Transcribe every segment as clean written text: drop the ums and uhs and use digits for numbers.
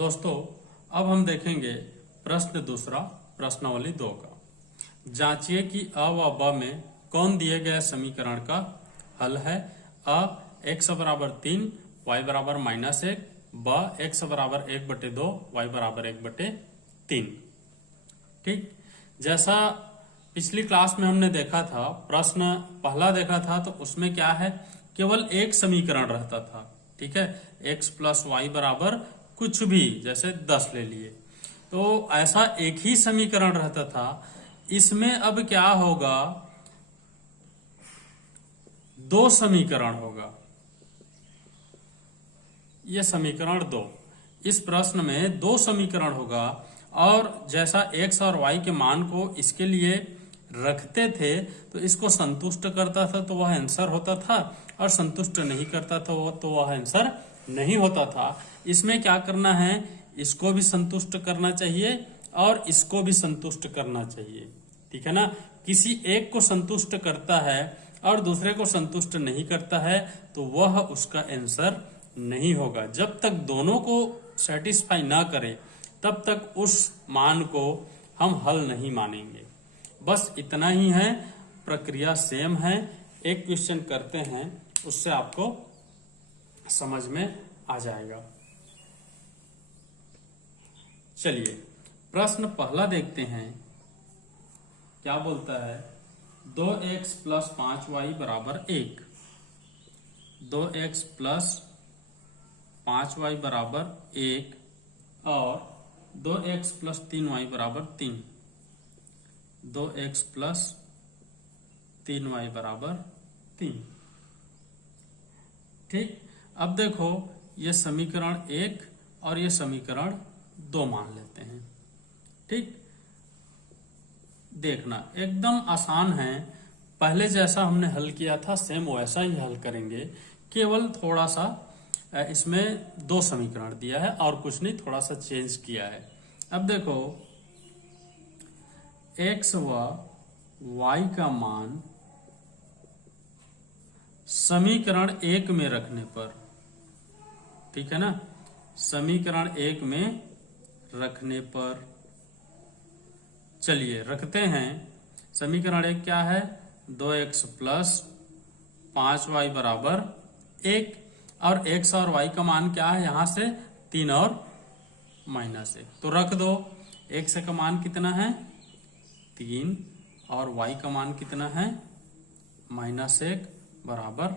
दोस्तों, अब हम देखेंगे प्रश्न दूसरा प्रश्नावली 2 का। जांचिए कि अ व ब में कौन दिए गए समीकरण का हल है। अ x बराबर 3 y बराबर -1, ब x बराबर 1/2 y बराबर 1/3। ठीक, जैसा पिछली क्लास में हमने देखा था, प्रश्न पहला देखा था, तो उसमें क्या है, केवल एक समीकरण रहता था। ठीक है, x प्लस वाई बराबर कुछ भी, जैसे 10 ले लिए, तो ऐसा एक ही समीकरण रहता था। इसमें अब क्या होगा, दो समीकरण होगा। यह समीकरण 2, इस प्रश्न में दो समीकरण होगा, और जैसा x और y के मान को इसके लिए रखते थे तो इसको संतुष्ट करता था तो वह आंसर होता था, और संतुष्ट नहीं करता था तो वह आंसर नहीं होता था। इसमें क्या करना है, इसको भी संतुष्ट करना चाहिए और इसको भी संतुष्ट करना चाहिए। ठीक है ना, किसी एक को संतुष्ट करता है और दूसरे को संतुष्ट नहीं करता है तो वह उसका आंसर नहीं होगा। जब तक दोनों को सेटिस्फाई ना करे तब तक उस मान को हम हल नहीं मानेंगे। बस इतना ही है, प्रक्रिया सेम है। एक क्वेश्चन करते हैं, उससे आपको समझ में आ जाएगा। चलिए प्रश्न पहला देखते हैं, क्या बोलता है। 2x प्लस 5y बराबर 1, 2x प्लस 5y बराबर 1 और 2x प्लस 3y बराबर 3, 2x प्लस 3y बराबर 3। ठीक, अब देखो, ये समीकरण 1 और ये समीकरण 2 मान लेते हैं। ठीक, देखना एकदम आसान है, पहले जैसा हमने हल किया था सेम वैसा ही हल करेंगे, केवल थोड़ा सा इसमें 2 समीकरण दिया है और कुछ नहीं, थोड़ा सा चेंज किया है। अब देखो, x व y का मान समीकरण 1 में रखने पर, ठीक है ना, समीकरण 1 में रखने पर, चलिए रखते हैं। समीकरण 1 क्या है, 2x प्लस 5y बराबर 1, और x और y का मान क्या है, यहां से 3 और -1, तो रख दो। x का मान कितना है 3 और y का मान कितना है -1 बराबर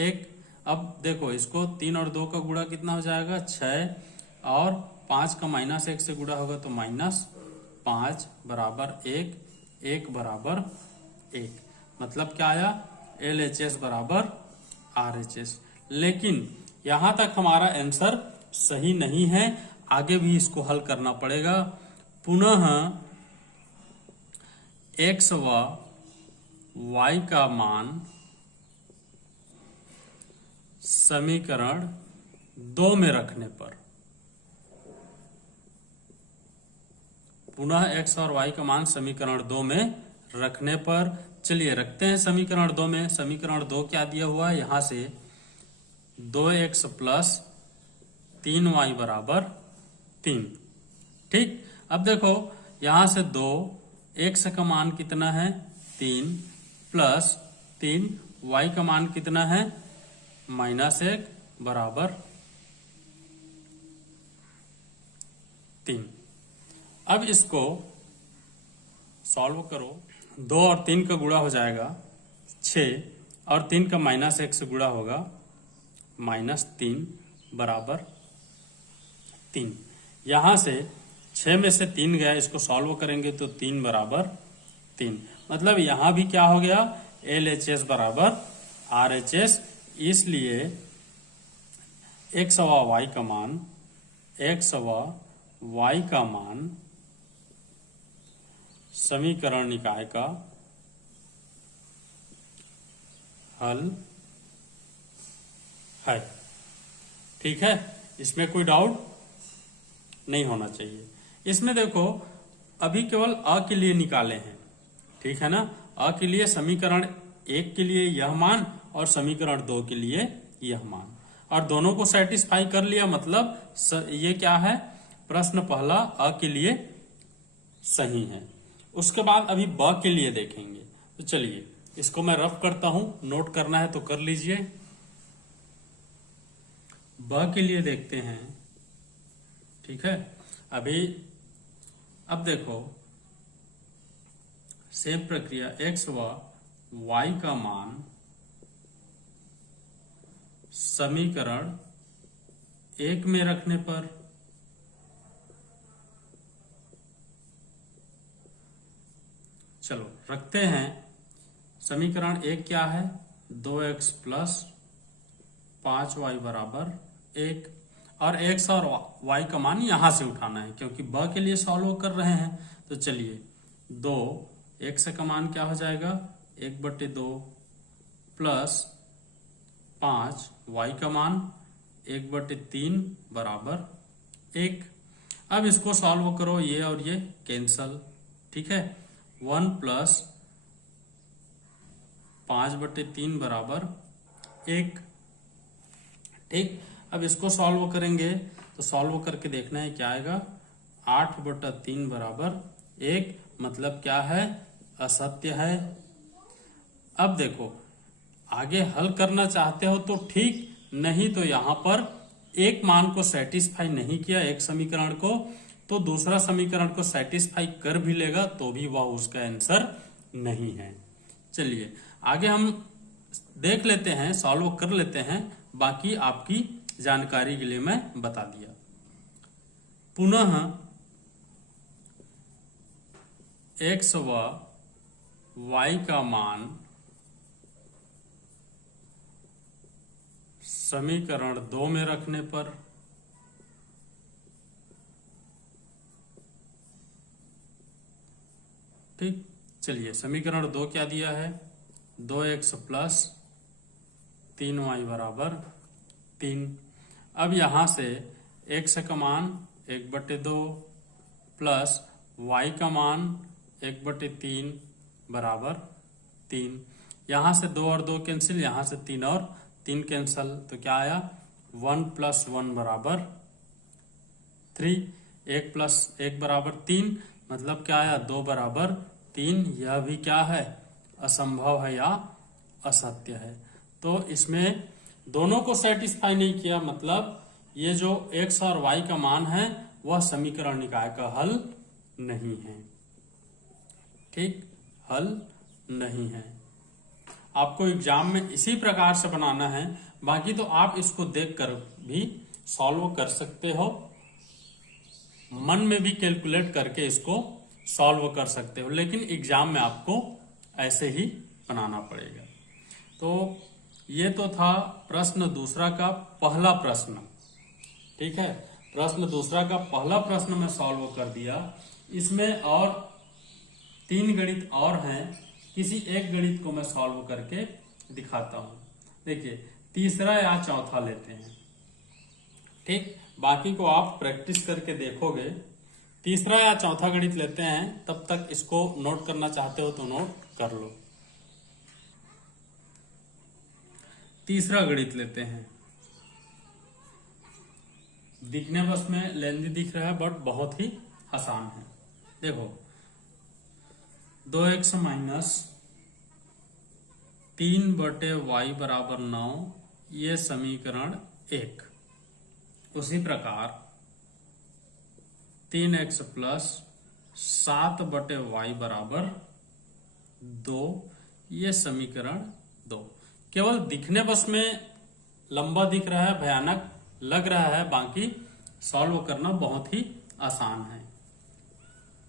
1। अब देखो, इसको 3 और 2 का गुणा कितना हो जाएगा 6, और 5 का -1 से गुणा होगा तो -5 बराबर 1, 1 बराबर 1। मतलब क्या आया, LHS बराबर RHS। लेकिन यहां तक हमारा आंसर सही नहीं है, आगे भी इसको हल करना पड़ेगा। पुनः x व y का मान समीकरण 2 में रखने पर, पुनः x और y का मान समीकरण 2 में रखने पर, चलिए रखते हैं समीकरण 2 में। समीकरण 2 क्या दिया हुआ है, यहां से 2x प्लस 3y बराबर 3। ठीक, अब देखो, यहां से 2, x का मान कितना है 3 प्लस 3, y का मान कितना है -1 बराबर 3। अब इसको सॉल्व करो, 2 और 3 का गुणा हो जाएगा 6, और 3 का -1 से गुणा होगा -3 बराबर 3। यहां से 6 में से 3 गया, इसको सॉल्व करेंगे तो 3 बराबर 3। मतलब यहां भी क्या हो गया, LHS बराबर RHS। इसलिए x व y का मान, x व y का मान समीकरण निकाय का हल है। ठीक है, इसमें कोई डाउट नहीं होना चाहिए। इसमें देखो, अभी केवल अ के लिए निकाले हैं, ठीक है ना, अ के लिए समीकरण 1 के लिए यह मान और समीकरण 2 के लिए यह मान। और दोनों को सेटिस्फाई कर लिया, मतलब ये क्या है, प्रश्न पहला अ के लिए सही है। उसके बाद अभी ब के लिए देखेंगे। तो चलिए इसको मैं रफ करता हूं, नोट करना है तो कर लीजिए। ब के लिए देखते हैं, ठीक है। अब देखो सेम प्रक्रिया, x व y का मान समीकरण 1 में रखने पर चलो रखते हैं। समीकरण 1 क्या है, 2x प्लस 5y बराबर 1, और x और y का मान यहां से उठाना है क्योंकि ब के लिए सॉल्व कर रहे हैं। तो चलिए 2 x का मान क्या हो जाएगा, 1/2 प्लस 5 y का मान 1/3 बराबर 1। अब इसको सॉल्व करो, ये और ये कैंसल, ठीक है। 1 प्लस 5/3 बराबर 1, ठीक। अब इसको सॉल्व करेंगे तो सॉल्व करके देखना है क्या आएगा, 8/3 बराबर 1, मतलब क्या है, असत्य है। अब देखो आगे हल करना चाहते हो तो ठीक, नहीं तो यहां पर एक मान को सेटिस्फाई नहीं किया, एक समीकरण को, तो दूसरा समीकरण को सेटिस्फाई कर भी लेगा तो भी वह उसका आंसर नहीं है। चलिए आगे हम देख लेते हैं, सॉल्व कर लेते हैं, बाकी आपकी जानकारी के लिए मैं बता दिया। पुनः x व y का मान समीकरण 2 में रखने पर ठीक। चलिए समीकरण 2 क्या दिया है, 2x प्लस 3y बराबर 3। अब यहां से x का मान 1/2 प्लस y का मान 1/3 बराबर 3। यहां से 2 और 2 कैंसिल, यहां से 3 और 3 कैंसल, तो क्या आया, 1 प्लस 1 बराबर 3, 1 प्लस 1 बराबर 3, मतलब क्या आया, 2 बराबर 3। यह भी क्या है, असंभव है या असत्य है। तो इसमें दोनों को सेटिस्फाई नहीं किया, मतलब ये जो x और y का मान है वह समीकरण निकाय का हल नहीं है, ठीक, हल नहीं है। आपको एग्जाम में इसी प्रकार से बनाना है, बाकी तो आप इसको देखकर भी सॉल्व कर सकते हो, मन में भी कैलकुलेट करके इसको सॉल्व कर सकते हो, लेकिन एग्जाम में आपको ऐसे ही बनाना पड़ेगा। तो ये तो था प्रश्न दूसरा का पहला प्रश्न, ठीक है। प्रश्न दूसरा का पहला प्रश्न मैं सॉल्व कर दिया। इसमें और 3 गणित और हैं, किसी एक गणित को मैं सॉल्व करके दिखाता हूं। देखिए तीसरा या चौथा लेते हैं, ठीक, बाकी को आप प्रैक्टिस करके देखोगे। तीसरा या चौथा गणित लेते हैं, तब तक इसको नोट करना चाहते हो तो नोट कर लो। तीसरा गणित लेते हैं, दिखने बस में लेंदी दिख रहा है बट बहुत ही आसान है। देखो 2x माइनस 3/y बराबर 9, ये समीकरण 1। उसी प्रकार 3x प्लस 7/y बराबर 2, ये समीकरण 2। केवल दिखने बस में लंबा दिख रहा है, भयानक लग रहा है, बाकी सॉल्व करना बहुत ही आसान है।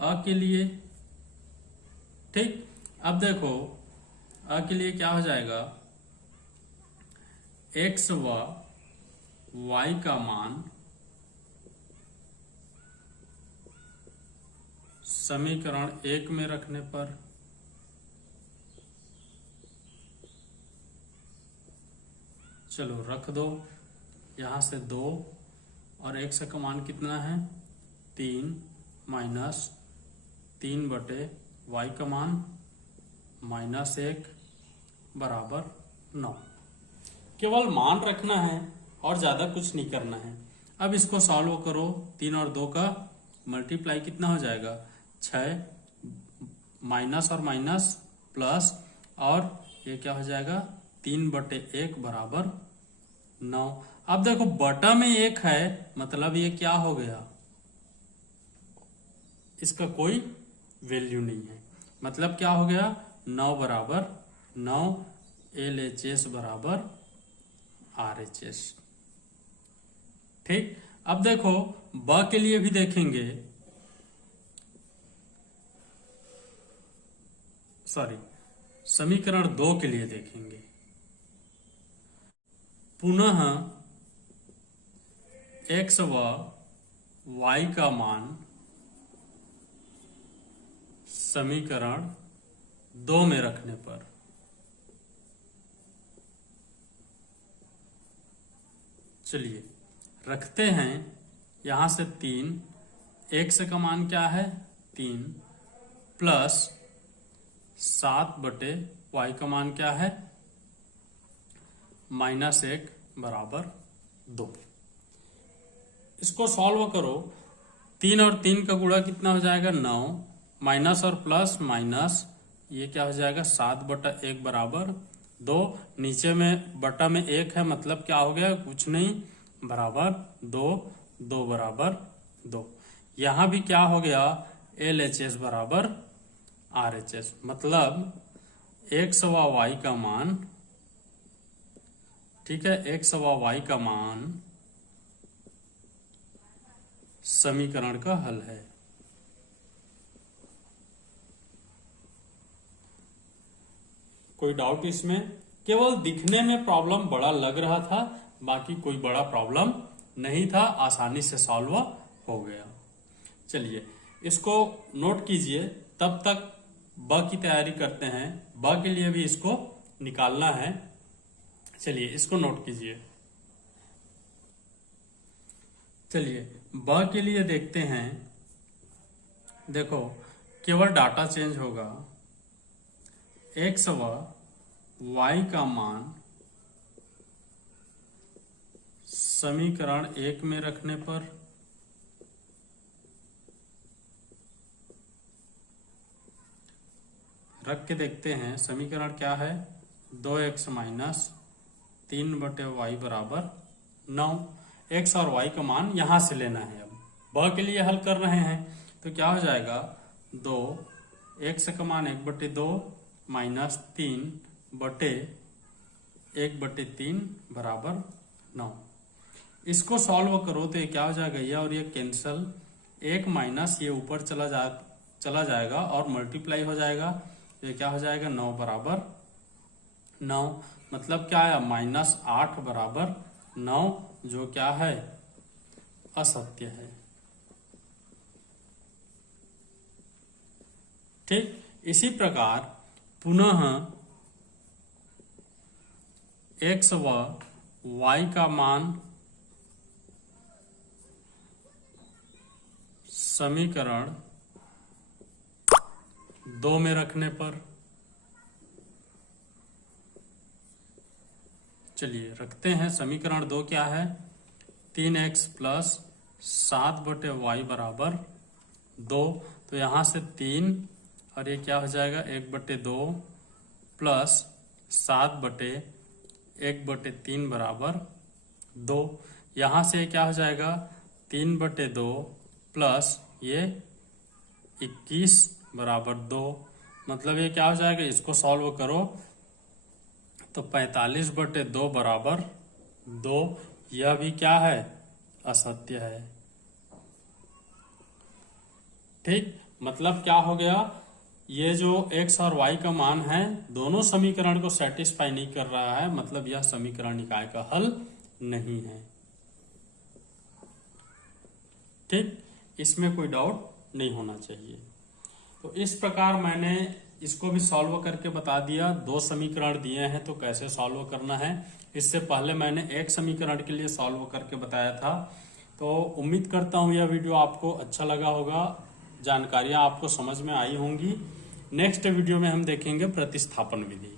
अ के लिए, ठीक। अब देखो अ के लिए क्या हो जाएगा, x व y का मान समीकरण 1 में रखने पर चलो रख दो, यहां से 2 और x का मान कितना है, 3 माइनस 3/y का मान -1 बराबर 9। केवल मान रखना है, और ज्यादा कुछ नहीं करना है। अब इसको सॉल्व करो, 3 और 2 का मल्टीप्लाई कितना हो जाएगा 6, माइनस और माइनस प्लस, और ये क्या हो जाएगा 3/1 बराबर 9। अब देखो बटा में 1 है, मतलब ये क्या हो गया, इसका कोई वैल्यू नहीं है, मतलब क्या हो गया 9 बराबर 9, LHS बराबर RHS। ठीक, अब देखो ब के लिए भी देखेंगे, समीकरण 2 के लिए देखेंगे। पुनः x व y का मान समीकरण 2 में रखने पर चलिए रखते हैं। यहां से 3, x का मान क्या है 3, प्लस 7/y का मान क्या है -1 बराबर 2। इसको सॉल्व करो, 3 और 3 का गुणा कितना हो जाएगा 9, माइनस और प्लस माइनस, ये क्या हो जाएगा 7/1 बराबर 2। नीचे में बटा में 1 है, मतलब क्या हो गया कुछ नहीं, बराबर 2, 2 बराबर 2। यहां भी क्या हो गया LHS बराबर RHS, मतलब x व y का मान, ठीक है, x व y का मान समीकरण का हल है। कोई डाउट इसमें? केवल दिखने में प्रॉब्लम बड़ा लग रहा था, बाकी कोई बड़ा प्रॉब्लम नहीं था, आसानी से सॉल्व हो गया। चलिए इसको नोट कीजिए, तब तक ब की तैयारी करते हैं। ब के लिए भी इसको निकालना है, चलिए इसको नोट कीजिए। चलिए ब के लिए देखते हैं, देखो केवल डाटा चेंज होगा, x व y का मान समीकरण 1 में रखने पर रख के देखते हैं। समीकरण क्या है 2x माइनस 3/y बराबर 9। x और y का मान यहां से लेना है। अब ब के लिए हल कर रहे हैं तो क्या हो जाएगा 2, x का मान 1/2 माइनस 3/1/3 बराबर 9। इसको सॉल्व करो तो ये क्या हो जाएगा, ये और ये कैंसल, 1 माइनस ये ऊपर चला जाएगा और मल्टीप्लाई हो जाएगा, ये क्या हो जाएगा 9 बराबर 9, मतलब क्या आया -8 बराबर 9, जो क्या है असत्य है। ठीक, इसी प्रकार पुनः x व y का मान समीकरण 2 में रखने पर, चलिए रखते हैं। समीकरण 2 क्या है 3x प्लस 7/y बराबर 2, तो यहां से 3 और ये क्या हो जाएगा 1/2 प्लस 7/1/3 बराबर 2। यहां से क्या हो जाएगा 3/2 प्लस ये 21 बराबर 2, मतलब ये क्या हो जाएगा, इसको सॉल्व करो तो 45/2 बराबर 2, यह भी क्या है असत्य है। ठीक, मतलब क्या हो गया, ये जो x और y का मान है दोनों समीकरण को सेटिस्फाई नहीं कर रहा है, मतलब यह समीकरण निकाय का हल नहीं है। ठीक, इसमें कोई डाउट नहीं होना चाहिए। तो इस प्रकार मैंने इसको भी सॉल्व करके बता दिया। 2 समीकरण दिए हैं तो कैसे सॉल्व करना है, इससे पहले मैंने एक समीकरण के लिए सॉल्व करके बताया था। तो उम्मीद करता हूं यह वीडियो आपको अच्छा लगा होगा, जानकारियां आपको समझ में आई होंगी। नेक्स्ट वीडियो में हम देखेंगे प्रतिस्थापन विधि।